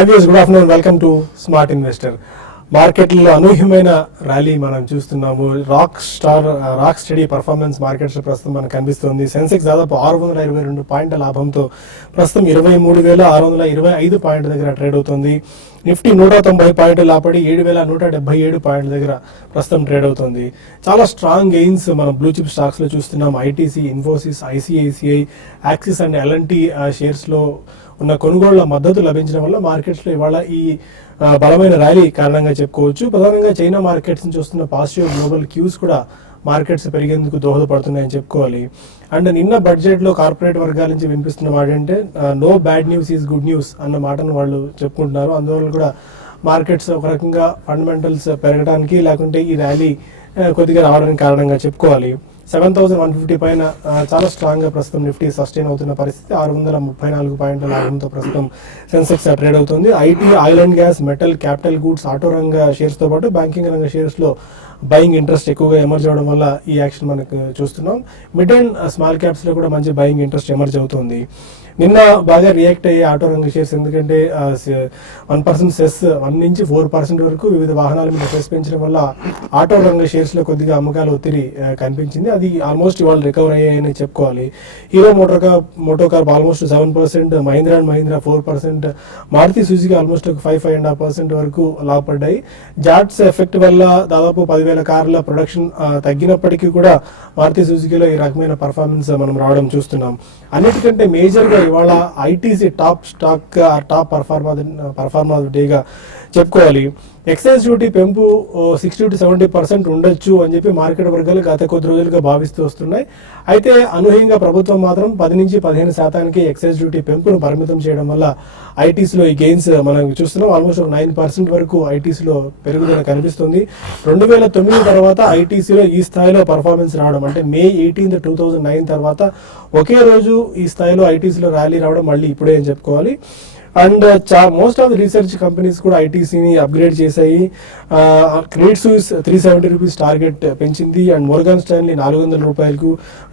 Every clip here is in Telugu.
Hi viewers, good afternoon. Welcome to Smart Investor. మార్కెట్లలో అనూహ్యమైన ర్యాలీ మనం చూస్తున్నాము. రాక్ స్టడీ పర్ఫార్మెన్స్ మార్కెట్స్ ప్రస్తుతం మనకు కనిపిస్తుంది. సెన్సెక్స్ దాదాపు 622 పాయింట్ల లాభంతో ప్రస్తుతం 23,625 పాయింట్ల దగ్గర ట్రేడ్ అవుతుంది. నిఫ్టీ 190 పాయింట్లు లాపడి 7,177 పాయింట్ల దగ్గర ప్రస్తుతం ట్రేడ్ అవుతుంది. చాలా స్ట్రాంగ్ గెయిన్స్ మనం బ్లూ చిప్ స్టాక్స్ లో చూస్తున్నాం. ITC, Infosys, ICICI, Axis and L&T shares లో ఉన్న కొనుగోళ్ల మద్దతు లభించడం వల్ల మార్కెట్స్ లో ఇవాళ ఈ బలమైన ర్యాలీ కారణంగా చెప్పుకోవచ్చు. ప్రధానంగా చైనా మార్కెట్స్ నుంచి వస్తున్న పాజిటివ్ గ్లోబల్ క్యూస్ కూడా మార్కెట్స్ పెరిగేందుకు దోహదపడుతున్నాయని చెప్పుకోవాలి. అండ్ నిన్న బడ్జెట్ లో కార్పొరేట్ వర్గాల నుంచి వినిపిస్తున్న వాడంటే no bad news is good news అన్న మాటను వాళ్ళు చెప్పుకుంటున్నారు. అందువల్ల కూడా మార్కెట్స్ ఒక రకంగా ఫండమెంటల్స్ పెరగడానికి లేకుంటే ఈ ర్యాలీ కొద్దిగా రావడానికి కారణంగా చెప్పుకోవాలి. 7,150 పైన చాలా స్ట్రాంగ్ గా ప్రస్తుతం నిఫ్టీ సస్టైన్ అవుతున్న పరిస్థితి. 634 పాయింట్ల లాభంతో ప్రస్తుతం సెన్సెక్స్ ట్రేడ్ అవుతుంది. IT, oil and gas, metal, capital goods, auto రంగ షేర్స్ తో పాటు బ్యాంకింగ్ రంగ షేర్స్ లో బయింగ్ ఇంట్రెస్ట్ ఎక్కువగా ఎమర్జ్ అవడం వల్ల ఈ యాక్షన్ మనకు చూస్తున్నాం. మిడ్ అండ్ స్మాల్ క్యాప్స్ లో కూడా మంచి బయింగ్ ఇంట్రెస్ట్ ఎమర్జ్ అవుతుంది. నిన్న బాగా రియాక్ట్ అయ్యే ఆటో రంగ షేర్స్, ఎందుకంటే 1% సెస్ 1 నుంచి 4% వరకు వివిధ వాహనాల మీద సెస్ పెంచడం వల్ల ఆటో రంగ షేర్స్ లో కొద్దిగా అమ్మకాల ఒత్తిడి కనిపించింది. అది ఆల్మోస్ట్ ఇవాళ రికవర్ అయ్యాయని చెప్పుకోవాలి. Hero MotoCorp almost 7%, Mahindra and Mahindra 4%, Maruti Suzuki almost 5.5% వరకు లాభపడ్డాయి. జాట్స్ ఎఫెక్ట్ వల్ల దాదాపు 10,000 కార్ల ప్రొడక్షన్ తగ్గినప్పటికీ కూడా మారుతి సుజుకిలో ఈ రకమైన పర్ఫార్మెన్స్ మనం రావడం చూస్తున్నాం. అన్నిటికంటే మేజర్ గా ఇవాళ ITC top stock top performer డేగా చెప్పుకోవాలి. ఎక్సైజ్ డ్యూటీ పెంపు 60 to 70% ఉండొచ్చు అని చెప్పి మార్కెట్ వర్గాలు గత కొద్ది రోజులుగా భావిస్తూ వస్తున్నాయి. అయితే అనూహ్యంగా ప్రభుత్వం మాత్రం 10 నుంచి 15% ఎక్సైజ్ డ్యూటీ పెంపును పరిమితం చేయడం వల్ల ఐటీసీలో ఈ గెయిన్స్ మనం చూస్తున్నాం. ఆల్మోస్ట్ 9% వరకు ఐటీసీలో పెరుగుదల కనిపిస్తుంది. 2009 తర్వాత ఐటీసీలో ఈ స్థాయిలో పర్ఫార్మెన్స్ రావడం అంటే May 18, 2009 తర్వాత ఒకే రోజు ఈ స్థాయిలో ఐటీసీలో ర్యాలీ రావడం మళ్ళీ ఇప్పుడే అని చెప్పుకోవాలి. And most of the research companies కూడా ఐటీసీని అప్గ్రేడ్ చేశాయి. క్రెడిట్ స్విస్ 370 రూపీస్ టార్గెట్ పెంచింది. అండ్ మోర్గాన్ స్టాన్లీ 400 రూపాయలకు,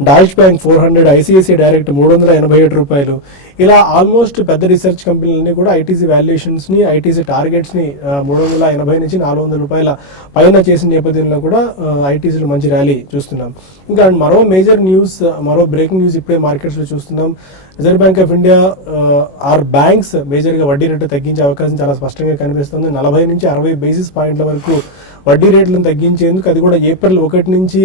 డాష్ బ్యాంక్ 400, ఐసిఐసిఐ డైరెక్ట్ 387 రూపాయలు. ఇలా ఆల్మోస్ట్ పెద్ద రీసెర్చ్ కంపెనీలన్నీ కూడా ఐటీసీ వాల్యుయేషన్స్ ని, ఐటీసీ టార్గెట్స్ ని 380 నుంచి 400 రూపాయల పైన చేసిన నేపథ్యంలో కూడా ఐటీసీలో మంచి ర్యాలీ చూస్తున్నాం. ఇంకా మరో మేజర్ న్యూస్, మరో బ్రేకింగ్ న్యూస్ ఇప్పుడే మార్కెట్స్ లో చూస్తున్నాం. Reserve Bank of India or banks major గా వడ్డీ రేటు తగ్గించే అవకాశం చాలా స్పష్టంగా కనిపిస్తుంది. 40 నుంచి 60 బేసిస్ పాయింట్ల వరకు వడ్డీ రేట్లను తగ్గించేందుకు, అది కూడా April 1 నుంచి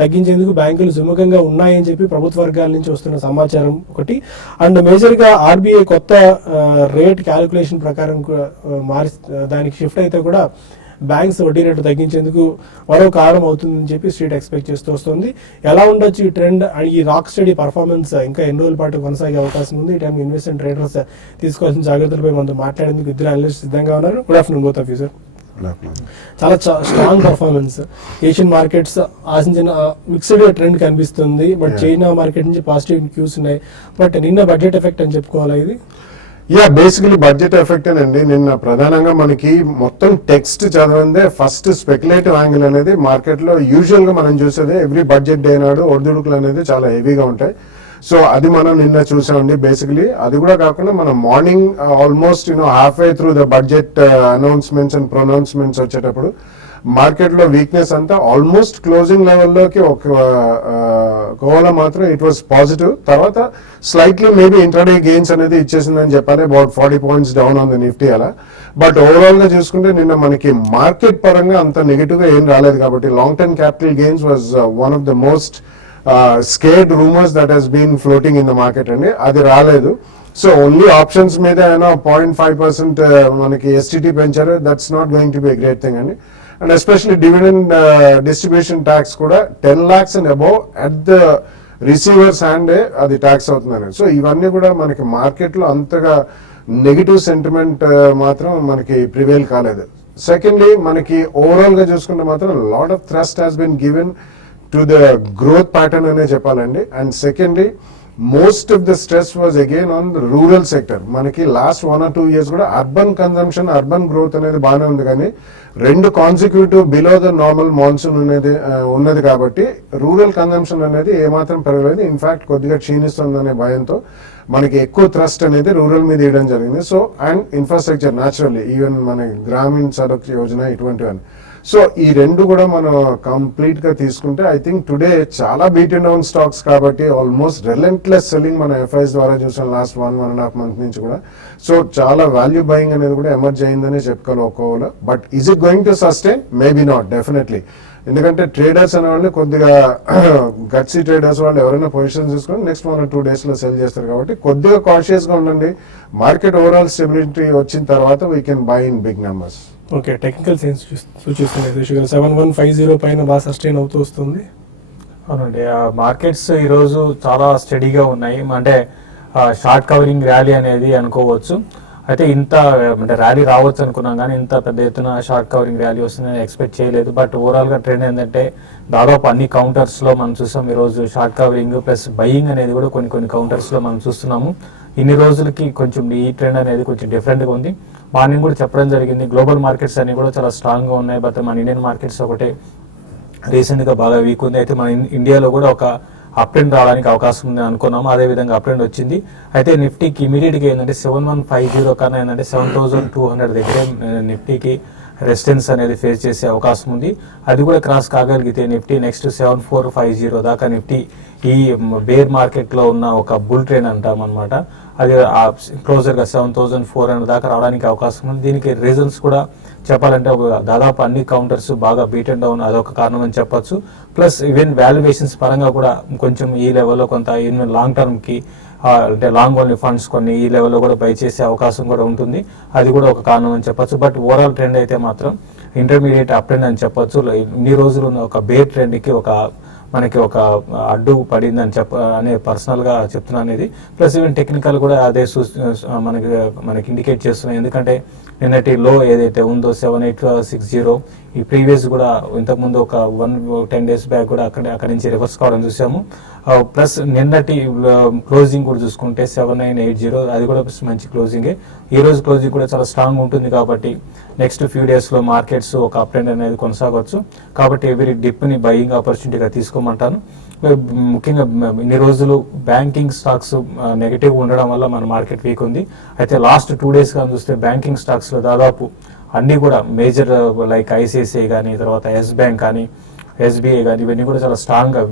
తగ్గించేందుకు బ్యాంకులు సుముఖంగా ఉన్నాయని చెప్పి ప్రభుత్వ వర్గాల నుంచి వస్తున్న సమాచారం ఒకటి. అండ్ మేజర్ గా ఆర్బీఐ కొత్త రేట్ క్యాలిక్యులేషన్ ప్రకారం దానికి షిఫ్ట్ అయితే కూడా బ్యాంక్స్ వడ్డీ రేటు తగ్గించేందుకు మరో కారణం అవుతుందని చెప్పి స్ట్రీట్ ఎక్స్పెక్ట్ చేస్తూ వస్తుంది. ఎలా ఉండొచ్చు ఈ ట్రెండ్, ఈ రాక్ స్టడీ పర్ఫార్మెన్స్ ఇంకా ఎన్ని రోజుల పాటు కొనసాగే అవకాశం ఉంది, ఈ టైం ఇన్వెస్ట్మెంట్ ట్రేడర్స్ తీసుకోవాల్సిన జాగ్రత్తలపై మనతో మాట్లాడేందుకు ఇద్దరు అనలిస్ట్ సిద్ధంగా ఉన్నారు. Good afternoon both of you sir. చాలా స్ట్రాంగ్ పర్ఫార్మెన్స్. ఏషియన్ మార్కెట్స్ ఆశించిన మిక్స్డ్ ట్రెండ్ కనిపిస్తుంది. బట్ చైనా మార్కెట్ నుంచి పాజిటివ్ క్యూస్ ఉన్నాయి. బట్ నిన్న బడ్జెట్ ఎఫెక్ట్ అని చెప్పుకోవాలి ఇది. బేసికలీ బడ్జెట్ ఎఫెక్ట్ అండి. నిన్న ప్రధానంగా మనకి మొత్తం టెక్స్ట్ చదివిందే ఫస్ట్ స్పెక్యులేటివ్ యాంగిల్ అనేది మార్కెట్ లో యూజువల్ గా మనం చూసేది ఎవ్రీ బడ్జెట్ డే నాడు ఒడిదుడుకులు అనేది చాలా హెవీగా ఉంటాయి. సో అది మనం నిన్న చూసామండి. బేసికలీ అది కూడా కాకుండా మనం morning almost half way through the budget announcements and pronouncements వచ్చేటప్పుడు మార్కెట్ లో వీక్నెస్ అంతా ఆల్మోస్ట్ క్లోజింగ్ లెవెల్లోకి ఒక కోవల మాత్రం ఇట్ వాస్ పాజిటివ్. తర్వాత స్లైట్లీ మేబీ ఇంట్రాడే గెయిన్స్ అనేది ఇచ్చేసిందని చెప్పాలి. About 40 points down on the Nifty అలా. బట్ ఓవరాల్ గా చూసుకుంటే నిన్న మనకి మార్కెట్ పరంగా అంత నెగిటివ్ గా ఏం రాలేదు. కాబట్టి long term capital gains was one of the most scared rumours that has been floating in the market అండి. అది రాలేదు. సో ఓన్లీ ఆప్షన్స్ మీద 0.5% మనకి ఎస్టీటీ పెంచారు. That's not going to be a great thing అండి. And especially dividend distribution tax కూడా 10 lakhs and above at the receivers hand అది ట్యాక్స్ అవుతుందని. సో ఇవన్నీ కూడా మనకి మార్కెట్ లో అంతగా నెగిటివ్ సెంటిమెంట్ మాత్రం మనకి ప్రివేల్ కాలేదు. సెకండ్లీ మనకి ఓవరాల్ గా చూసుకుంటే మాత్రం lot of thrust has been given to the growth pattern అనే చెప్పాలండి. And secondly most of the stress was again on the rural sector. మనకి లాస్ట్ 1 or 2 years కూడా అర్బన్ కన్జంప్షన్, అర్బన్ గ్రోత్ అనేది బాగానే ఉంది, కానీ 2 consecutive below the normal monsoon అనేది ఉన్నది కాబట్టి రూరల్ కన్జంప్షన్ అనేది ఏమాత్రం పెరగలేదు. ఇన్ఫాక్ట్ కొద్దిగా క్షీణిస్తుందనే భయంతో మనకి ఎక్కువ థ్రస్ట్ అనేది రూరల్ మీద ఇవ్వడం జరిగింది. So and infrastructure naturally even మన గ్రామీణ సడక్ యోజన ఇటువంటివన్నీ. సో ఈ 2 కూడా మనం కంప్లీట్ గా తీసుకుంటే ఐ థింక్ టుడే చాలా బీటెన్ డౌన్ స్టాక్స్ కాబట్టి ఆల్మోస్ట్ రిలెంట్లెస్ సెల్లింగ్ మన ఎఫ్ఐస్ ద్వారా చూసాం లాస్ట్ 1.5 months నుంచి కూడా. సో చాలా వాల్యూ బయింగ్ అనేది కూడా ఎమర్జ్ అయిందని చెప్పుకోవాలి ఒక్కోలో. But is it going to sustain? Maybe not, definitely. ఎందుకంటే ట్రేడర్స్ అనే వాళ్ళు కొద్దిగా గట్సీ ట్రేడర్స్ వాళ్ళు ఎవరైనా పొజిషన్ తీసుకొని నెక్స్ట్ 1 or 2 days లో సెల్ చేస్తారు కాబట్టి కొద్దిగా కాషియస్ గా ఉండండి. మార్కెట్ ఓవరాల్ స్టెబిలిటీ వచ్చిన తర్వాత we can buy in big numbers. Okay, technical signs సూచిస్తుంది 7150 పైన బాగా సస్టైన్ అవుతూ వస్తుంది. అవునండి, మార్కెట్స్ ఈరోజు చాలా స్టడీగా ఉన్నాయి. అంటే షార్ట్ కవరింగ్ ర్యాలీ అనేది అనుకోవచ్చు. అయితే ఇంత అంటే ర్యాలీ రావచ్చు అనుకున్నాం, కానీ ఇంత పెద్ద ఎత్తున షార్ట్ కవరింగ్ ర్యాలీ వస్తుందని ఎక్స్పెక్ట్ చేయలేదు. బట్ ఓవరాల్గా ట్రెండ్ ఏంటంటే దాదాపు అన్ని కౌంటర్స్లో మనం చూసాం ఈరోజు షార్ట్ కవరింగ్ ప్లస్ బయింగ్ అనేది కూడా కొన్ని కౌంటర్స్లో మనం చూస్తున్నాము. ఇన్ని రోజులకి కొంచెం ఈ ట్రెండ్ అనేది కొంచెం డిఫరెంట్గా ఉంది. మార్నింగ్ కూడా చెప్పడం జరిగింది, గ్లోబల్ మార్కెట్స్ అన్ని కూడా చాలా స్ట్రాంగ్గా ఉన్నాయి. బట్ మన ఇండియన్ మార్కెట్స్ ఒకటే రీసెంట్గా బాగా వీక్ ఉంది. అయితే మన ఇండియాలో కూడా ఒక అప్ ట్రెండ్ రావడానికి అవకాశం ఉంది అనుకున్నాము, అదే విధంగా అప్ ట్రెండ్ వచ్చింది. అయితే నిఫ్టీకి ఇమీడియట్గా ఏంటంటే 7150 కన్నా ఏంటంటే 7200 దగ్గరే నిఫ్టీకి రెసిస్టెన్స్ అనేది ఫేస్ చేసే అవకాశం ఉంది. అది కూడా క్రాస్ కాగలిగితే నిఫ్టీ నెక్స్ట్ 7450 దాకా నిఫ్టీ ఈ బేర్ మార్కెట్లో ఉన్న ఒక బుల్ ట్రెండ్ అంటాం అనమాట, అది క్లోజర్గా 7400 దాకా రావడానికి అవకాశం ఉంది. దీనికి రీజన్స్ కూడా చెప్పాలంటే దాదాపు అన్ని కౌంటర్స్ బాగా బీటెన్ డౌన్, అదొక కారణం అని చెప్పొచ్చు. ప్లస్ ఈవెన్ వాల్యుయేషన్స్ పరంగా కూడా కొంచెం ఈ లెవెల్లో కొంత లాంగ్ టర్మ్కి అంటే లాంగ్ ఓన్లీ ఫండ్స్ కొన్ని ఈ లెవెల్లో కూడా బై చేసే అవకాశం కూడా ఉంటుంది, అది కూడా ఒక కారణం అని చెప్పొచ్చు. బట్ ఓవరాల్ ట్రెండ్ అయితే మాత్రం ఇంటర్మీడియట్ అప్ ట్రెండ్ అని చెప్పొచ్చు. ఇన్ని రోజులు ఉన్న ఒక బేర్ ట్రెండ్కి మనకి ఒక అడ్డు పడిందని అనే పర్సనల్గా చెప్తున్నాను ఇది. ప్లస్ ఈవెన్ టెక్నికల్ కూడా అదే మనకి ఇండికేట్ చేస్తున్నాయి. ఎందుకంటే నిన్నటి లో ఏదైతే ఉందో 7860, ఈ ప్రీవియస్ కూడా ఇంతకుముందు ఒక 10 days బ్యాక్ కూడా అక్కడి నుంచి రివర్స్ కావడం చూసాము. ప్లస్ నిన్నటి క్లోజింగ్ కూడా చూసుకుంటే 7980, అది కూడా మంచి క్లోజింగే. ఈ రోజు క్లోజింగ్ కూడా చాలా స్ట్రాంగ్ ఉంటుంది కాబట్టి నెక్స్ట్ ఫ్యూ డేస్లో మార్కెట్స్ ఒక అప్ ట్రెండ్ అనేది కొనసాగవచ్చు. కాబట్టి ఎవరీ డిప్ని బయింగ్ ఆపర్చునిటీగా తీసుకోమంటాను. ముఖ్యంగా ఇన్ని రోజులు బ్యాంకింగ్ స్టాక్స్ నెగిటివ్ ఉండడం వల్ల మన మార్కెట్ వీక్ ఉంది. అయితే లాస్ట్ 2 days గా చూస్తే బ్యాంకింగ్ స్టాక్స్లో దాదాపు అన్నీ కూడా మేజర్ లైక్ ఐసిఐసిఐ కానీ, తర్వాత ఎస్ బ్యాంక్ కానీ, ఎస్బీఐ కానీ, ఇవన్నీ కూడా చాలా స్ట్రాంగ్గా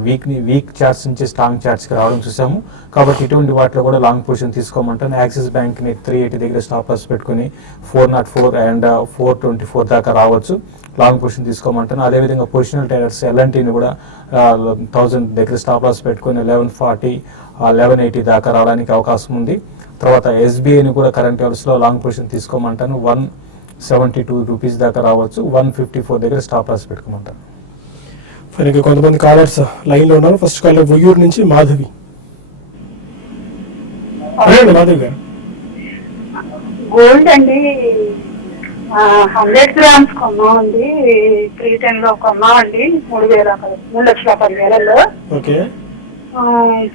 వీక్ చార్ట్స్ నుంచి స్ట్రాంగ్ చార్ట్స్కి రావడం చూసాము. కాబట్టి ఇటువంటి వాటిలో కూడా లాంగ్ పొజిషన్ తీసుకోమంటాను. యాక్సిస్ బ్యాంక్ని 380 దగ్గర స్టాప్ లాస్ పెట్టుకుని 404 అండ్ 424 దాకా రావచ్చు, లాంగ్ పొజిషన్ తీసుకోమంటాను. అదేవిధంగా పొజిషనల్ ట్రేడర్స్ ఎల్ఎన్టీని కూడా 1000 దగ్గర స్టాప్ లాస్ పెట్టుకుని 1140, 1180 దాకా రావడానికి అవకాశం ఉంది. తర్వాత ఎస్బీఐని కూడా కరెంట్ లెవెల్స్లో లాంగ్ పొజిషన్ తీసుకోమంటాను. 172 రూపీస్ దాకా రావచ్చు, 154 దగ్గర స్టాప్ లాస్ పెట్టుకోమంటాను. ఇంకా కొంతమంది కాలర్స్ లైన్ లో ఉన్నారు. ఫస్ట్ కాలర్ ఉయ్యూరు నుంచి మాధవి. మాధవి గారు, గోల్డ్ అండి 100 grams కొన్నామండి, 310 లో కొన్నామండి, 3,10,000. ఓకే,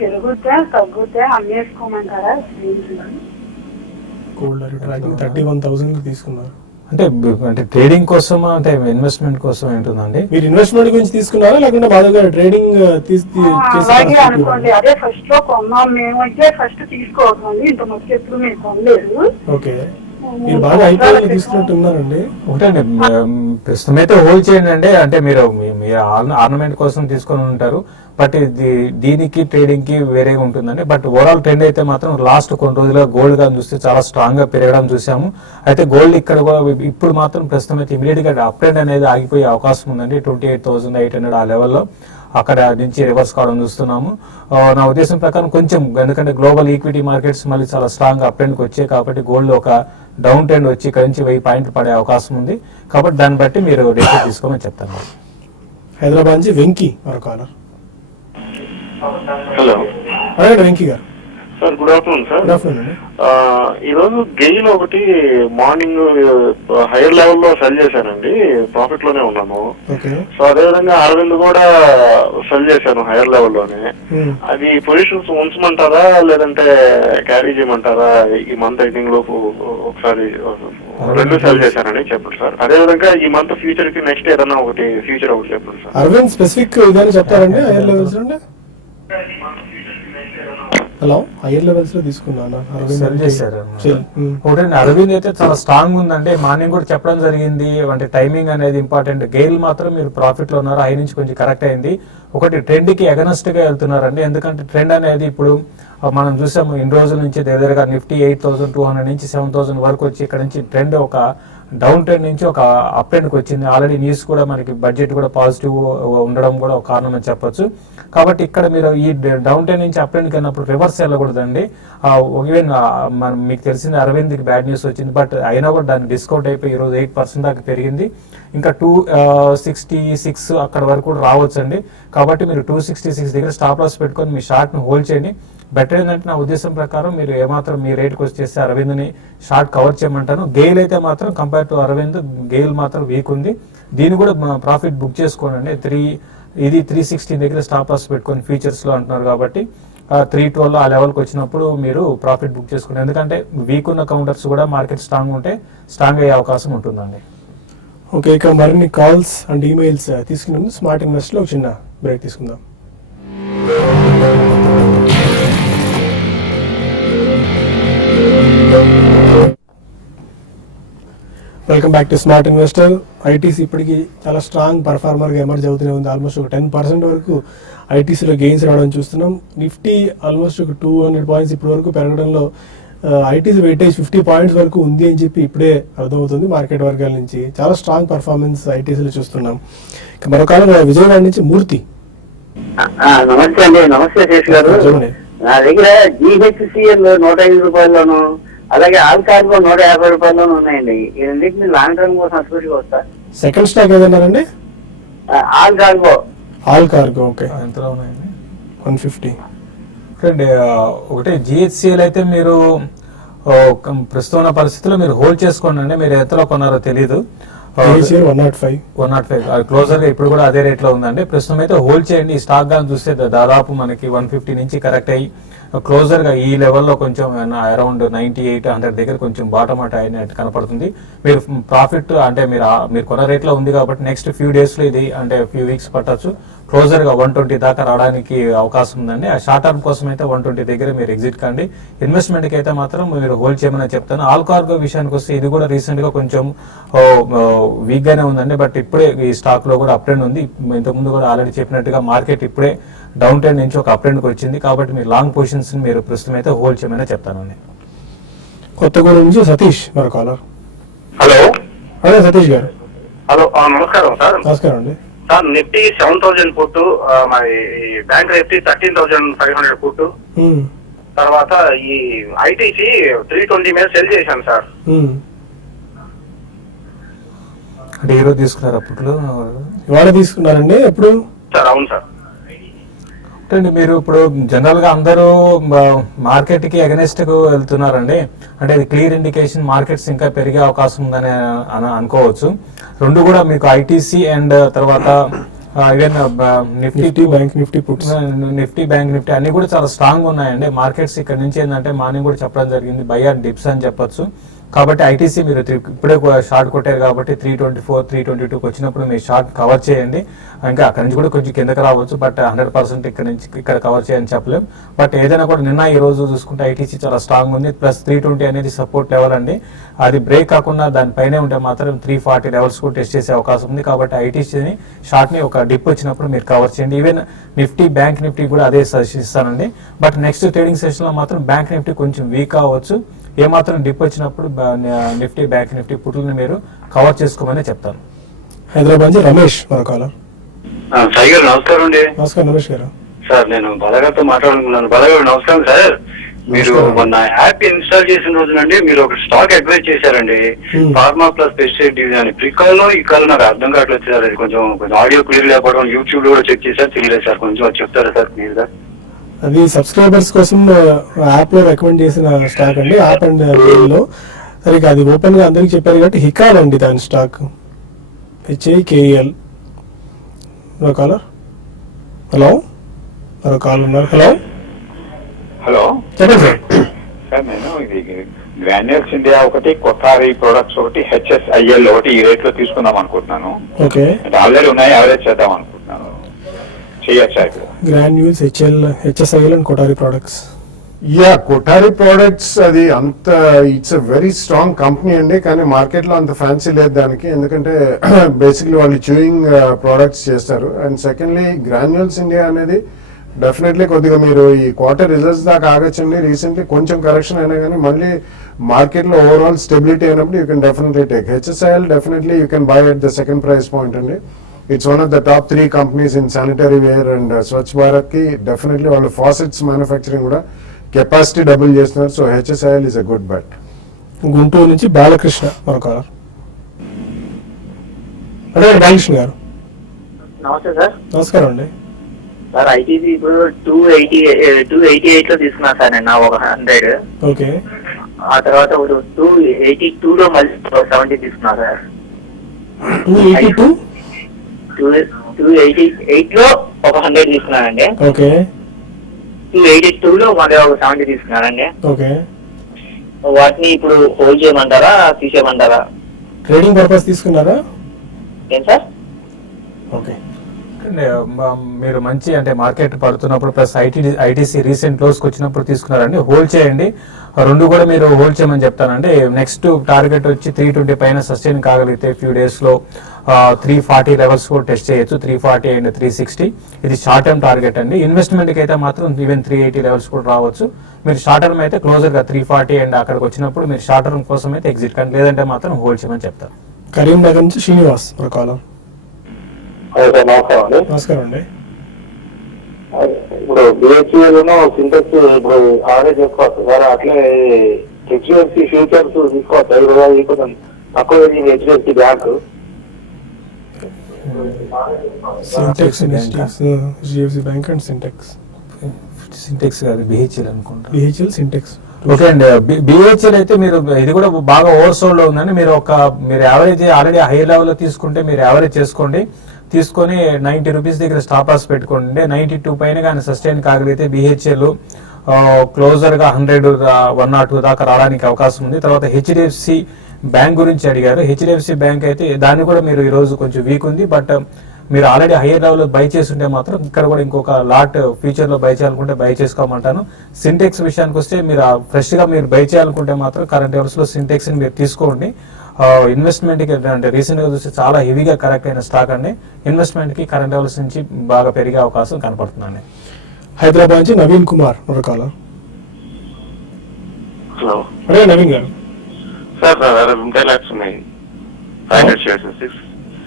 పెరుగుతే తగ్గుతే అమ్మేసుకోమంటారా? గోల్డ్ 31,000 తీసుకున్నారు. అంటే ట్రేడింగ్ కోసం అంటే ఇన్వెస్ట్మెంట్ కోసం ఏంటుందండి? మీరు ఇన్వెస్ట్మెంట్ గురించి తీసుకున్నారా లేకుంటే మాధవ్ గారు ట్రేడింగ్ అలాగే అనుకోండి. అదే ఫస్ట్ లో కొన్నాం మేము, అయితే ఫస్ట్ తీసుకోవద్దండి, ఇంత మొత్తం ఎప్పుడు మేము కొనలేదు. ఓకే, మీరు బాగా ఐపీఎల్ తీసుకున్నట్టు ఉన్నారండి. ఒకటండి, ప్రస్తుతం అయితే హోల్డ్ చేయండి అండి. అంటే మీరు ఆర్నమెంట్ కోసం తీసుకొని ఉంటారు, బట్ దీనికి ట్రేడింగ్ కి వేరేగా ఉంటుందండి. బట్ ఓవరాల్ ట్రెండ్ అయితే మాత్రం లాస్ట్ కొన్ని రోజులుగా గోల్డ్ గా చూస్తే చాలా స్ట్రాంగ్ గా పెరగడం చూసాము. అయితే గోల్డ్ ఇక్కడ కూడా ఇప్పుడు మాత్రం ప్రస్తుతం అయితే ఇమీడియట్ గా అప్ ట్రెండ్ అనేది ఆగిపోయే అవకాశం ఉందండి. 28,800 ఆ లెవెల్లో అక్కడ నుంచి రివర్స్ కావడం చూస్తున్నాము. నా ఉద్దేశం ప్రకారం కొంచెం, ఎందుకంటే గ్లోబల్ ఈక్విటీ మార్కెట్స్ మళ్ళీ చాలా స్ట్రాంగ్ అప్ ట్రెండ్కి వచ్చాయి కాబట్టి గోల్డ్ ఒక డౌన్ ట్రెండ్ వచ్చి ఇక్కడ నుంచి 1000 పాయింట్లు పడే అవకాశం ఉంది. కాబట్టి దాన్ని బట్టి మీరు డెసిషన్ తీసుకోమని చెప్తాను. హైదరాబాద్ నుంచి వెంకీ మరో కాలర్. హలో, అదే వెంకీ గారు. Sir good afternoon sir. Good afternoon అండి. ఈ రోజు గెయిన్ ఒకటి మార్నింగ్ హైయర్ లెవెల్లో సెల్ చేశానండి, ప్రాఫిట్ లోనే ఉన్నాము. ఓకే. సో అదేవిధంగా అరవింద్ కూడా సెల్ చేశాను హైయర్ లెవెల్లోనే. అది పొజిషన్స్ ఉంచమంటారా లేదంటే క్యారీ చేయమంటారా ఈ మంత్ ఎండింగ్ లోపు? ఒకసారి రెండు సెల్ చేశానని చెప్పండి సార్. అదేవిధంగా ఈ మంత్ ఫ్యూచర్ కి నెక్స్ట్ ఏదన్నా ఒకటి ఫ్యూచర్ ఒకటి చెప్పండి సార్. అరవింద్ స్పెసిఫిక్ ఇదని చెప్తారండి హైయర్ లెవెల్స్ అండి? హలో, హైయర్ లెవెల్స్ లో తీసుకున్నాను సెల్ చేశారు. ఒకటండి అరవింద్ అయితే చాలా స్ట్రాంగ్ ఉందండి. మార్నింగ్ కూడా చెప్పడం జరిగింది, అంటే టైమింగ్ అనేది ఇంపార్టెంట్. గెయిల్ మాత్రం మీరు ప్రాఫిట్ లో ఉన్నారు, హై నుంచి కొంచెం కరెక్ట్ అయింది. ఒకటి ట్రెండ్ కి అగనెస్ట్ గా వెళ్తున్నారండి, ఎందుకంటే ట్రెండ్ అనేది ఇప్పుడు మనం చూసాము ఇన్ని రోజుల నుంచి దగ్గరగా నిఫ్టీ 8,200 నుంచి 7,000 వరకు వచ్చి ఇక్కడ నుంచి ట్రెండ్ ఒక డౌన్ ట్రెండ్ నుంచి ఒక అప్ ట్రెండ్కి వచ్చింది. ఆల్రెడీ న్యూస్ కూడా మనకి బడ్జెట్ కూడా పాజిటివ్ ఉండడం కూడా ఒక కారణం అని చెప్పొచ్చు. కాబట్టి ఇక్కడ మీరు ఈ డౌన్ ట్రెండ్ నుంచి అప్ ట్రెండ్కి వెళ్ళినప్పుడు రివర్స్ వెళ్ళకూడదండి. ఈవెన్ మనం మీకు తెలిసింది అరవింద్కి బ్యాడ్ న్యూస్ వచ్చింది, బట్ అయినా కూడా దాన్ని డిస్కౌంట్ అయిపోయి ఈరోజు 8% దాకా పెరిగింది. ఇంకా 266 అక్కడ వరకు కూడా రావచ్చు అండి. కాబట్టి మీరు 266 దగ్గర స్టాప్ లాస్ పెట్టుకొని మీ షార్ట్ని హోల్డ్ చేయండి. బెటర్ ఏంటంటే నా ఉద్దేశం ప్రకారం మీరు ఏమాత్రం మీ రేట్కి వచ్చేసి అరవింద్ని షార్ట్ కవర్ చేయమంటాను. గెయిల్ అయితే మాత్రం కంపేర్ టు అరవింద్ గెయిల్ మాత్రం వీక్ ఉంది, దీన్ని కూడా ప్రాఫిట్ బుక్ చేసుకోనండి. ఇది 360 దగ్గర స్టాప్ లాస్ పెట్టుకొని ఫ్యూచర్స్లో అంటున్నారు కాబట్టి 312 ఆ లెవెల్కి వచ్చినప్పుడు మీరు ప్రాఫిట్ బుక్ చేసుకోండి. ఎందుకంటే వీక్ ఉన్న కౌంటర్స్ కూడా మార్కెట్ స్ట్రాంగ్ ఉంటే స్ట్రాంగ్ అయ్యే అవకాశం ఉంటుందండి. ఓకే, ఇక మరిన్ని కాల్స్ అండ్ ఈమెయిల్స్ తీసుకున్నాము. స్మార్ట్ ఇన్వెస్ట్లో ఒక చిన్న బ్రేక్ తీసుకుందాం. Welcome back to smart investor. ITC ఇప్పటికీ చాలా స్ట్రాంగ్ పర్ఫార్మర్గా ఎమర్జ్ అవుతూనే ఉంది. ఆల్మోస్ట్ ఒక 10% వరకు ఐటీసీలో గెయిన్స్ రావడం చూస్తున్నాం. నిఫ్టీ ఆల్మోస్ట్ ఒక 200 పాయింట్స్ ఇప్పటి వరకు పెరగడంలో ఐటీసీ వెయిటేజ్ 50 పాయింట్స్ వరకు ఉంది అని చెప్పి ఇప్పుడే అర్థమవుతుంది మార్కెట్ వర్గాల నుంచి. చాలా స్ట్రాంగ్ పర్ఫార్మెన్స్ ఐటీసీలో చూస్తున్నాం. ఇక మరొక విజయవాడ నుంచి మూర్తి. నమస్తే అండి. నమస్తే శేష్ గారు. నా దగ్గర జిహెచ్సిఎల్ 105 రూపాయల్లోను, అలాగే ఆల్కార్గో 150 రూపాయల్లోనూ ఉన్నాయండి. ఈ రెండింటిని లాంగ్ టర్మ్ కోసం అసలుగా వస్తా. సెకండ్ స్టాక్ ఏదన్నారండి? ఆల్కార్గో. ఓకే, ఎంతలో ఉన్నాయండి? 150. ఒకటే జిహెచ్సిఎల్ అయితే మీరు ప్రస్తుతం ఉన్న పరిస్థితుల్లో మీరు హోల్డ్ చేసుకోండి అండి. మీరు ఎంతలో కొన్నారో తెలీదు. 105 క్లోజర్ గా ఇప్పుడు కూడా అదే రేట్ లో ఉందండి. ప్రస్తుతం అయితే హోల్డ్ చేయండి. ఈ స్టాక్ గా చూస్తే దాదాపు మనకి 150 నుంచి కరెక్ట్ అయ్యి క్లోజర్ గా ఈ లెవెల్లో కొంచెం అరౌండ్ 98-100 దగ్గర కొంచెం బాటమ్ అవుట్ అయినట్టు కనపడుతుంది. మీరు ప్రాఫిట్ అంటే మీరు కొన్న రేట్ లో ఉంది కాబట్టి నెక్స్ట్ ఫ్యూ డేస్ లో ఇది అంటే ఫ్యూ వీక్స్ పట్టచ్చు. క్లోజర్ గా 120 దాకా రావడానికి అవకాశం ఉందండి. ఆ షార్ట్ టర్మ్ కోసం అయితే 120 దగ్గర మీరు ఎగ్జిట్ కండి. ఇన్వెస్ట్మెంట్ కి అయితే మాత్రం మీరు హోల్డ్ చేయమని చెప్తాను. ఆల్కార్గో విషయానికి వస్తే ఇది కూడా రీసెంట్ గా కొంచెం వీక్ గానే ఉందండి, బట్ ఇప్పుడే ఈ స్టాక్ లో కూడా అప్ ట్రెండ్ ఉంది. ఇంతకుముందు కూడా ఆల్రెడీ చెప్పినట్టుగా మార్కెట్ ఇప్పుడే డౌన్ ట్రెండ్ నుంచి ఒక అప్ ట్రెండ్ కి వచ్చింది. కాబట్టి మీరు లాంగ్ పొజిషన్స్ మీరు ప్రస్తుతం అయితే హోల్డ్ చేయమని చెప్తానండి. కొత్తగూడెం నుంచి సతీష్ మరో కాలర్. హలో. అదే సతీష్ గారు. హలో, నమస్కారం సార్. నమస్కారం అండి. సార్ నిఫ్టీ 7,000 పుట్టు, మరి బ్యాంక్ నిఫ్టీ 13,500 పుట్టు, తర్వాత ఈ ఐటీసీ 320 మీద సెల్ చేశాను సార్. అంటే ఈ రోజు తీసుకున్నారు అప్పట్లో? ఇవాళ తీసుకున్నారండి. ఎప్పుడు సార్? అవును సార్. అంటే మీరు ఇప్పుడు జనరల్ గా అందరూ మార్కెట్ కి అగెనెస్ట్ కు వెళ్తున్నారండి. అంటే ఇది క్లియర్ ఇండికేషన్ మార్కెట్స్ ఇంకా పెరిగే అవకాశం ఉందని అనుకోవచ్చు. రెండు కూడా మీకు ఐటీసీ అండ్ తర్వాత even Nifty bank Nifty puts, Nifty bank Nifty అన్ని కూడా చాలా స్ట్రాంగ్ ఉన్నాయండి. మార్కెట్స్ ఇక్కడ నుంచి ఏంటంటే మార్నింగ్ కూడా చెప్పడం జరిగింది బై అండ్ డిప్స్ అని చెప్పొచ్చు. కాబట్టి ఐటీసీ మీరు ఇప్పుడే షార్ట్ కొట్టారు కాబట్టి 324, 322 వచ్చినప్పుడు మీరు షార్ట్ కవర్ చేయండి. ఇంకా అక్కడ నుంచి కూడా కొంచెం కిందకి రావచ్చు, బట్ 100% ఇక్కడ నుంచి ఇక్కడ కవర్ చేయని చెప్పలేం. బట్ ఏదైనా కూడా నిన్న ఈ రోజు చూసుకుంటే ఐటీసీ చాలా స్ట్రాంగ్ ఉంది. ప్లస్ 320 అనేది సపోర్ట్ లెవెల్ అండి. అది బ్రేక్ కాకుండా దానిపైనే ఉంటే మాత్రం 340 లెవెల్స్ కూడా టెస్ట్ చేసే అవకాశం ఉంది. కాబట్టి ఐటీసీని షార్ట్ని ఒక డిప్ వచ్చినప్పుడు మీరు కవర్ చేయండి. ఈవెన్ నిఫ్టీ బ్యాంక్ నిఫ్టీ కూడా అదే సజెషన్ ఇస్తానండి. బట్ నెక్స్ట్ ట్రేడింగ్ సెషన్లో మాత్రం బ్యాంక్ నిఫ్టీ కొంచెం వీక్ అవ్వచ్చు. ఏమాత్రం డిప్ వచ్చినప్పుడు నిఫ్టీ బ్యాంక్ నిఫ్టీ పుట్లని మీరు కవర్ చేసుకోమని చెప్తాను. హైదరాబాద్ నుంచి రమేష్ మరో కాలర్. సాయి గారు నమస్కారం అండి. నమస్కారం రమేష్ గారు. సార్ నేను బాలగారితో మాట్లాడుకున్నాను. బాలగారు నమస్కారం సార్. మీరు మొన్న యాప్ ఇన్స్టాల్ చేసిన రోజు నుండి మీరు ఒక స్టాక్ అడ్వైజ్ చేశారండి, ఫార్మా ప్లస్ పెస్టిసైడ్ డివిజన్ అని. ప్రికాల్లో ఈ కాలం నాకు అర్థం కావట్లేదు సార్. అది కొంచెం ఆడియో క్లియర్ లేకపోవడం, యూట్యూబ్ లో కూడా చెక్ చేశారు, తెలియలేదు సార్. కొంచెం అది చెప్తారా సార్ క్లియర్ గా? అది సబ్స్క్రైబర్స్ కోసం యాప్ లో రికమెండ్ చేసిన స్టాక్ అండి, యాప్ అండ్ లో. సరిగ్గా అది ఓపెన్ గా అందరికి చెప్పారు కాబట్టి హికాల్ అండి దాని స్టాక్, HIKEL. మరో కాలర్, హలో, మరో కాల్ ఉన్నారు. హలో హలో చెప్పండి సార్. సార్, నేను ఇది గ్రాన్యూల్స్ ఇండియా ఒకటి, కొత్తారి ప్రొడక్ట్స్ ఒకటి, HSIL ఒకటి ఈ రేట్ లో తీసుకుందాం అనుకుంటున్నాను. ఓకే, అంటే ఆల్రెడీ ఉన్నాయి, యావరేజ్ చేద్దాం అనుకుంటున్నాను. చేయొచ్చా ఇప్పుడు? Granules, HSIL and Kothari products. Yeah, Kothari products అది అంత it's a very strong company అండి, కానీ మార్కెట్ లో అంత ఫ్యాన్సీ లేదు దానికి, ఎందుకంటే బేసిక్లీ వాళ్ళు చూయింగ్ ప్రోడక్ట్స్ చేస్తారు. అండ్ సెకండ్లీ గ్రాన్యూల్స్ ఇండియా అనేది డెఫినెట్లీ కొద్దిగా మీరు ఈ క్వార్టర్ రిజల్ట్స్ దాకా ఆగొచ్చండి. రీసెంట్లీ కొంచెం కరెక్షన్ అయినా కానీ మళ్ళీ మార్కెట్ లో ఓవరాల్ స్టెబిలిటీ అయినప్పుడు you can definitely take. HSIL definitely you can buy at the second price point అండి. It's one of the top 3 companies in sanitary ware and Swachh Bharat కి. డెఫినెట్లీ వాళ్ళు ఫాసెట్స్ మ్యానుఫ్యాక్చరింగ్ కూడా కెపాసిటీ డబుల్ చేస్తున్నారు. So HSIL is a good bet. Guntur నుంచి బాలకృష్ణ మరో కాలర్. అదే బాలకృష్ణ గారు, నమస్తే సార్. నమస్కారం అండి. సార్ ఐటీసీ ఇప్పుడు 288 లో తీసుకున్నా సార్ నేను ఒక 100. ఓకే, ఆ తర్వాత 282 లో మళ్ళీ 70 తీసుకున్నా సార్. 282. 288 లో ఒక 100 తీసుకున్నానండి. ఓకే 282 లో మళ్ళీ ఒక 70 తీసుకున్నానండి. ఓకే, వాటిని ఇప్పుడు హోల్డ్ చేయమంటారా, తీసేయమంటారా? ట్రేడింగ్ పర్పస్ తీసుకున్నారా? ఏం సార్? ఓకే, అంటే మీరు మంచి అంటే మార్కెట్ పడుతున్నప్పుడు ప్లస్ ఐటీసీ రీసెంట్ క్లోజ్ వచ్చినప్పుడు తీసుకున్నారండి, హోల్డ్ చేయండి. రెండు కూడా మీరు హోల్డ్ చేయమని చెప్తానండి. నెక్స్ట్ టార్గెట్ వచ్చి 320 పైన సస్టైన్ కాగలిగితే ఫ్యూ డేస్ లో 340 లెవెల్స్ కూడా టెస్ట్ చేయొచ్చు, 340 అండ్ 360. ఇది షార్ట్ టర్మ్ టార్గెట్ అండి. ఇన్వెస్ట్మెంట్ కి అయితే మాత్రం ఈవెన్ 380 లెవెల్స్ కూడా రావచ్చు. మీరు షార్ట్ టర్మ్ అయితే క్లోజర్ గా 340 అండ్ అక్కడికి వచ్చినప్పుడు మీరు షార్ట్ టర్మ్ కోసం అయితే ఎగ్జిట్ కానీ, లేదంటే మాత్రం హోల్డ్ చేయమని చెప్తారు. కరీంనగర్ నుంచి శ్రీనివాస్ మరో కాలర్. అదే సార్, నమస్కారం అండి. నమస్కారం అండి. ఇప్పుడు BHEL సింటెక్స్ ఇప్పుడు ఆర్డర్ చేసుకోవచ్చు సార్, అట్లే HDFC ఫ్యూచర్స్ తీసుకోవచ్చు. ఇప్పుడు కొంచెం తక్కువ HDFC bank Sintex HDFC bank and Sintex కాదు, BHEL అనుకుంటా. BHEL సింటెక్స్. ఓకే అండి. BHEL అయితే మీరు ఇది కూడా బాగా ఓవర్ సోల్డ్ లో ఉందండి. మీరు యావరేజ్ ఆల్రెడీ హై లెవెల్ లో తీసుకుంటే మీరు యావరేజ్ చేసుకోండి, తీసుకొని 90 రూపీస్ దగ్గర స్టాప్ లాస్ పెట్టుకోండి. 92 పైన కానీ సస్టైన్ కాగలిగితే BHEL క్లోజర్ గా 100, 102 దాకా రావడానికి అవకాశం ఉంది. తర్వాత HDFC బ్యాంక్ గురించి అడిగారు. HDFC బ్యాంక్ అయితే దాన్ని కూడా మీరు ఈ రోజు కొంచెం వీక్ ఉంది, బట్ మీరు ఆల్రెడీ హైయర్ లెవెల్ లో బై చేస్తుంటే మాత్రం ఇక్కడ కూడా ఇంకొక లాట్ ఫ్యూచర్ లో బై చేయాలనుకుంటే బై చేసుకోమంటాను. సింటెక్స్ విషయానికి వస్తే మీరు ఫ్రెష్ గా మీరు బై చేయాలనుకుంటే మాత్రం కరెంట్ లెవెల్స్ లో సింటెక్స్ ని మీరు తీసుకోండి. ఇన్వెస్ట్మెంట్ కి అంటే రీసెంట్ గా చూస్తే చాలా హెవీగా కరెక్ట్ అయిన స్టాక్ అండి. ఇన్వెస్ట్మెంట్ కి కరెంట్ లెవెల్స్ నుంచి బాగా పెరిగే అవకాశం కనపడుతుందండి. హైదరాబాద్ నుంచి నవీన్ కుమార్ మరో కాలర్. హలో అదే నవీన్ గారు. సార్, నా దగ్గర 10 lakhs ఉన్నాయి. 500 షేర్స్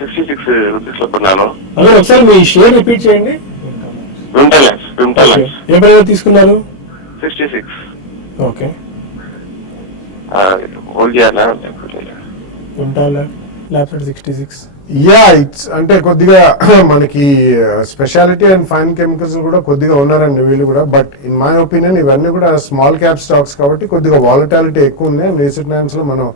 66 రూపీస్ లో కొన్నాను. అదే ఒకసారి మీ షేర్ రిపీట్ చేయండి. 10 lakhs. ఏ ప్రైస్ తీసుకున్నారు? 66. ఓకే, హోల్డ్ చేయాలా? ల్యాప్టాప్ 66. యా, ఇట్స్ అంటే కొద్దిగా మనకి స్పెషాలిటీ అండ్ ఫైన్ కెమికల్స్ కూడా కొద్దిగా ఉన్నారండి వీళ్ళు కూడా. బట్ ఇన్ మై ఒపీనియన్ ఇవన్నీ కూడా స్మాల్ క్యాప్ స్టాక్స్ కాబట్టి కొద్దిగా వాలటాలిటీ ఎక్కువ ఉంది. రీసెంట్ టైమ్స్ లో మనం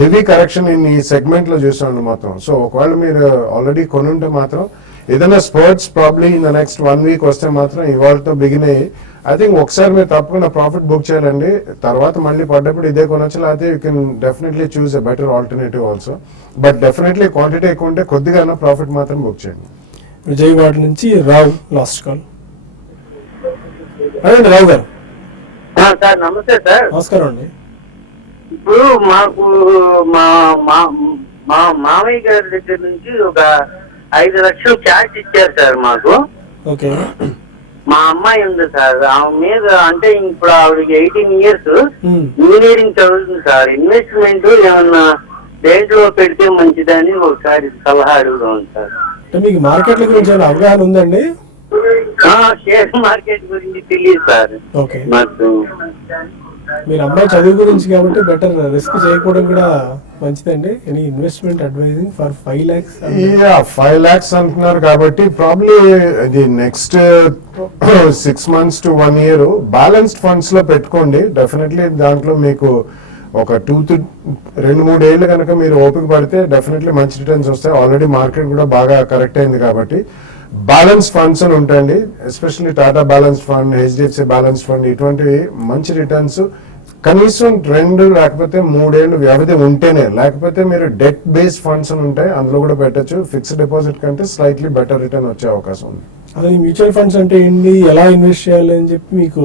హెవీ కరెక్షన్ ఈ సెగ్మెంట్ లో చూసాం మొత్తం. సో ఒకవేళ మీరు ఆల్రెడీ కొనుంటే మాత్రం ఏదైనా sports probably in the next 1 week వస్తే మాత్రం ఇవాళతో బిగిన్ అయ్యి ఐ థింక్ ఒకసారి మీరు తప్పకుండా ప్రాఫిట్ బుక్ చేయాలండి. తర్వాత మళ్ళీ పడ్డప్పుడు ఇదే కొనొచ్చు, లేకపోతే you can definitely choose a better alternative also. But definitely quantity ఎక్కువ ఉంటే కొద్దిగా ప్రాఫిట్ మాత్రం బుక్ చేయండి. విజయవాడ నుంచి రావు లాస్ట్ కాల్. అదే రావు గారు. సార్ నమస్తే సార్. నమస్కారం అండి. ఇప్పుడు మాకు మా మామయ్య గారి దగ్గర నుంచి ఒక 5 లక్షలు క్యాష్ ఇచ్చారు సార్ మాకు. ఓకే, మా అమ్మాయి ఉంది సార్, ఆమె మీద అంటే ఇప్పుడు ఆవిడకి 18 years, ఇంజనీరింగ్ చదువుతుంది సార్. ఇన్వెస్ట్మెంట్ ఏమన్నా దేంట్లో పెడితే మంచిదని ఒకసారి సలహా అడుగుదాం సార్. అంటే మీకు మార్కెట్ల గురించి ఏమైనా అవగాహన ఉందండి? షేర్ మార్కెట్ గురించి తెలియదు సార్ ఓకే, నాకు. మీరు అమ్మాయి చదువు గురించి కాబట్టి బెటర్ రిస్క్ చేయకపోవడం కూడా మంచిదండి. Any investment advising for 5 lakhs? 5 lakhs అంటున్నారు కాబట్టి ప్రాబ్లీ ఇది next 6 months to 1 year balanced funds లో పెట్టుకోండి. డెఫినెట్లీ దాంట్లో మీకు ఒక 2-3 ఏళ్ళు కనుక మీరు ఓపిక పడితే డెఫినెట్లీ మంచి రిటర్న్స్ వస్తాయి. ఆల్రెడీ మార్కెట్ కూడా బాగా కరెక్ట్ అయింది కాబట్టి బ్యాలెన్స్ ఫండ్స్ అని ఉంటాయండి. Especially Tata balance fund, HDFC balance fund, ఇటువంటివి మంచి రిటర్న్స్ కనీసం 2 లేకపోతే 3 ఏళ్ళు వ్యవధి ఉంటేనే. లేకపోతే మీరు డెట్ బేస్డ్ ఫండ్స్ అని ఉంటాయి, అందులో కూడా పెట్టచ్చు. ఫిక్స్డ్ డిపాజిట్ కంటే స్లైట్లీ బెటర్ రిటర్న్ వచ్చే అవకాశం ఉంది. అసలు మ్యూచువల్ ఫండ్స్ అంటే ఏంటి, ఎలా ఇన్వెస్ట్ చేయాలి అని చెప్పి మీకు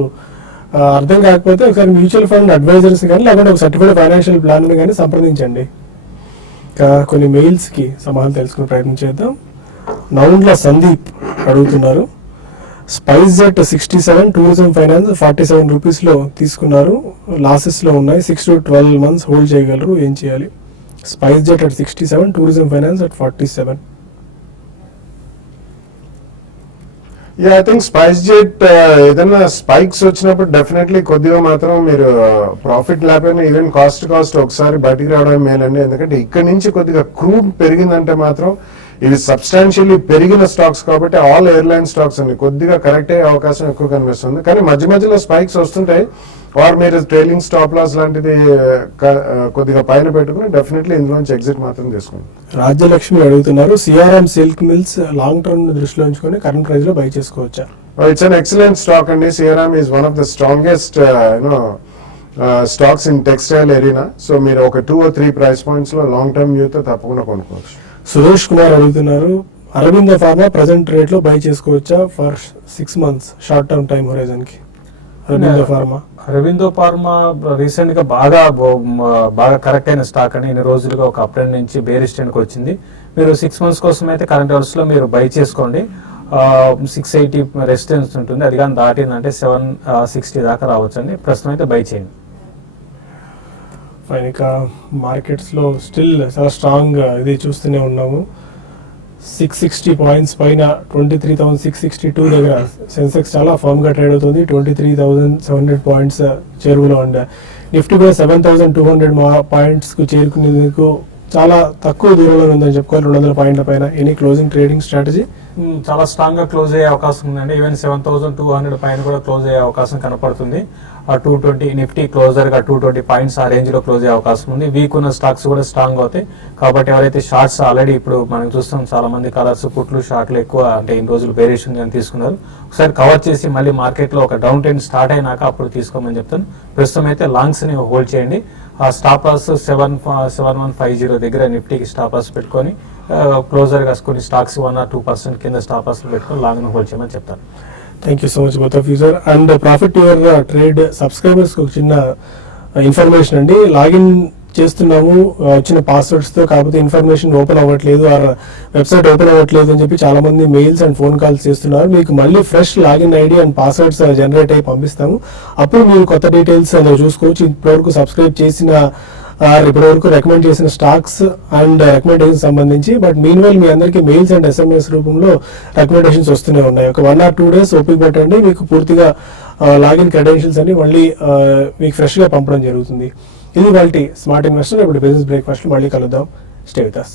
అర్థం కాకపోతే ఒకసారి మ్యూచువల్ ఫండ్ అడ్వైజర్స్ కానీ లేకుంటే ఒక సర్టిఫైడ్ ఫైనాన్షియల్ ప్లానర్ కానీ సంప్రదించండి. ఇంకా కొన్ని మెయిల్స్కి సమాధానం తెలుసుకునే ప్రయత్నం చేద్దాం. నౌండ్ల సందీప్ అడుగుతున్నారు, స్పైస్ జెట్ 67, టూరిజం ఫైనాన్స్ 47 రూపీస్లో తీసుకున్నారు, లాసెస్లో ఉన్నాయి, 6 to 12 months హోల్డ్ చేయగలరు, ఏం చేయాలి? Spice jet at 67, tourism finance at 47. I think spice jet ఏదైనా స్పైక్స్ వచ్చినప్పుడు డెఫినెట్లీ కొద్దిగా మాత్రం మీరు ప్రాఫిట్ లేకపోయినా ఈవెన్ కాస్ట్ ఒకసారి బయటికి రావడం మేలండి. ఎందుకంటే ఇక్కడ నుంచి కొద్దిగా క్రూడ్ పెరిగిందంటే మాత్రం ఇవి సబ్స్టాన్షియల్లీ పెరిగిన స్టాక్స్ కాబట్టి ఆల్ ఎయిర్లైన్ స్టాక్స్ అండి కొద్దిగా కరెక్ట్ అయ్యే అవకాశం ఎక్కువ కనిపిస్తుంది. కానీ మధ్యలో స్పైక్స్ వస్తుంటాయి. వారు మీరు ట్రైలింగ్ స్టాప్ లాస్ లాంటిది కొద్దిగా పైన పెట్టుకుని డెఫినెట్లీ ఇందులోంచి ఎగ్జిట్ మాత్రం తీసుకోండి. రాజ్యలక్ష్మి అడుగుతున్నారు, CRM silk mills long term దృష్టిలో ఉంచుకొని కరెంట్ ప్రైస్ లో బై చేసుకోవచ్చా? ఇట్స్ అన్ ఎక్సలెంట్ స్టాక్ అండి. CRM is one of the strongest stocks in textile arena. So మీరు ఒక 2 or 3 ప్రైస్ పాయింట్స్ లో లాంగ్ టర్మ్ వ్యూతో తప్పకుండా కొనుక్కోవచ్చు. సురేష్ కుమార్ అడుగుతున్నారు, అరవిందో ఫార్మా ప్రెసెంట్ రేట్ లో బై చేసుకోవచ్చా for 6 months short term time horizon కి? అరవిందో ఫార్మా రీసెంట్ గా బాగా కరెక్ట్ అయిన స్టాక్ అని ఇన్ని రోజులుగా ఒక అప్ ట్రెండ్ నుంచి బేరిష్ ట్రెండ్ కి వచ్చింది. మీరు 6 months కోసం అయితే కరెంట్ అవర్స్ లో మీరు బై చేసుకోండి. 680 రెసిస్టెన్స్ ఉంటుంది, అది కానీ దాటిందంటే 760 దాకా రావచ్చండి. ప్రస్తుతం అయితే బై చేయండి. ఫైన్. ఇక మార్కెట్స్లో స్టిల్ చాలా స్ట్రాంగ్ ఇది చూస్తూనే ఉన్నాము. 660 పాయింట్స్ పైన 23,662 దగ్గర సెన్సెక్స్ చాలా ఫామ్గా ట్రేడ్ అవుతుంది. 23,700 పాయింట్స్ చేరువలో ఉండే నిఫ్టీ కూడా 7,200 పాయింట్స్కు చేరుకునేందుకు చాలా తక్కువ దూరంలో ఉందని చెప్పుకోవాలి. 200 పాయింట్ల పైన. Any closing trading strategy? చాలా స్ట్రాంగ్ గా క్లోజ్ అయ్యే అవకాశం ఉందండి. ఈవెన్ 7,200 పైన కూడా క్లోజ్ అయ్యే అవకాశం కనపడుతుంది. 220 నిఫ్టీ క్లోజర్ గా 220 పాయింట్స్ ఆ రేంజ్ లో క్లోజ్ అయ్యే అవకాశం ఉంది. వీక్ ఉన్న స్టాక్స్ కూడా స్ట్రాంగ్ అవుతాయి. కాబట్టి ఎవరైతే షార్ట్స్ ఆల్రెడీ ఇప్పుడు మనం చూస్తాం చాలా మంది కలర్స్ పుట్లు షార్ట్లు ఎక్కువ అంటే ఇన్ని రోజులు వేరియేషన్ గా తీసుకున్నారు. ఒకసారి కవర్ చేసి మళ్ళీ మార్కెట్ లో ఒక డౌన్ ట్రెండ్ స్టార్ట్ అయినాక అప్పుడు తీసుకోమని చెప్తాను. ప్రస్తుతం అయితే లాంగ్స్ ని హోల్డ్ చేయండి. ఆ స్టాప్ లాస్ 7150 దగ్గర నిఫ్టీకి స్టాప్ లాస్ పెట్టుకొని క్లోజర్ గా కొన్ని స్టాక్స్ 1 or 2% కింద స్టాప్ లాస్ పెట్టుకొని లాంగ్ ను హోల్డ్ చేయమని చెప్తాను. Thank you so much both of you sir. And profit your trade subscribers ఒక చిన్న ఇన్ఫర్మేషన్ అండి. లాగిన్ చేస్తున్నాము వచ్చిన పాస్వర్డ్స్తో, కాకపోతే ఇన్ఫర్మేషన్ ఓపెన్ అవ్వట్లేదు, ఆ వెబ్సైట్ ఓపెన్ అవ్వట్లేదు అని చెప్పి చాలా మంది మెయిల్స్ అండ్ ఫోన్ కాల్స్ చేస్తున్నారు. మీకు మళ్ళీ fresh login ID and passwords generate అయ్యి పంపిస్తాము. అప్పుడు మీరు కొత్త డీటెయిల్స్ అందులో చూసుకోవచ్చు. ఇప్పటివరకు సబ్స్క్రైబ్ చేసిన ఇప్పటివరకు రికమెండ్ చేసిన స్టాక్స్ అండ్ రికమెండేషన్ సంబంధించి. బట్ మీన్ వైల్ మీ అందరికీ మెయిల్స్ అండ్ SMS రూపంలో రికమెండేషన్స్ వస్తూనే ఉన్నాయి. ఒక 1 or 2 days ఓపిక పెట్టండి, మీకు పూర్తిగా లాగిన్ క్రెడెన్షియల్స్ అన్ని మళ్ళీ మీకు ఫ్రెష్గా పంపడం జరుగుతుంది. ఇది వాళ్ళ స్మార్ట్ ఇన్వెస్టర్. ఇప్పుడు బిజినెస్ బ్రేక్ఫాస్ట్ మళ్ళీ కలుద్దాం. Stay with us.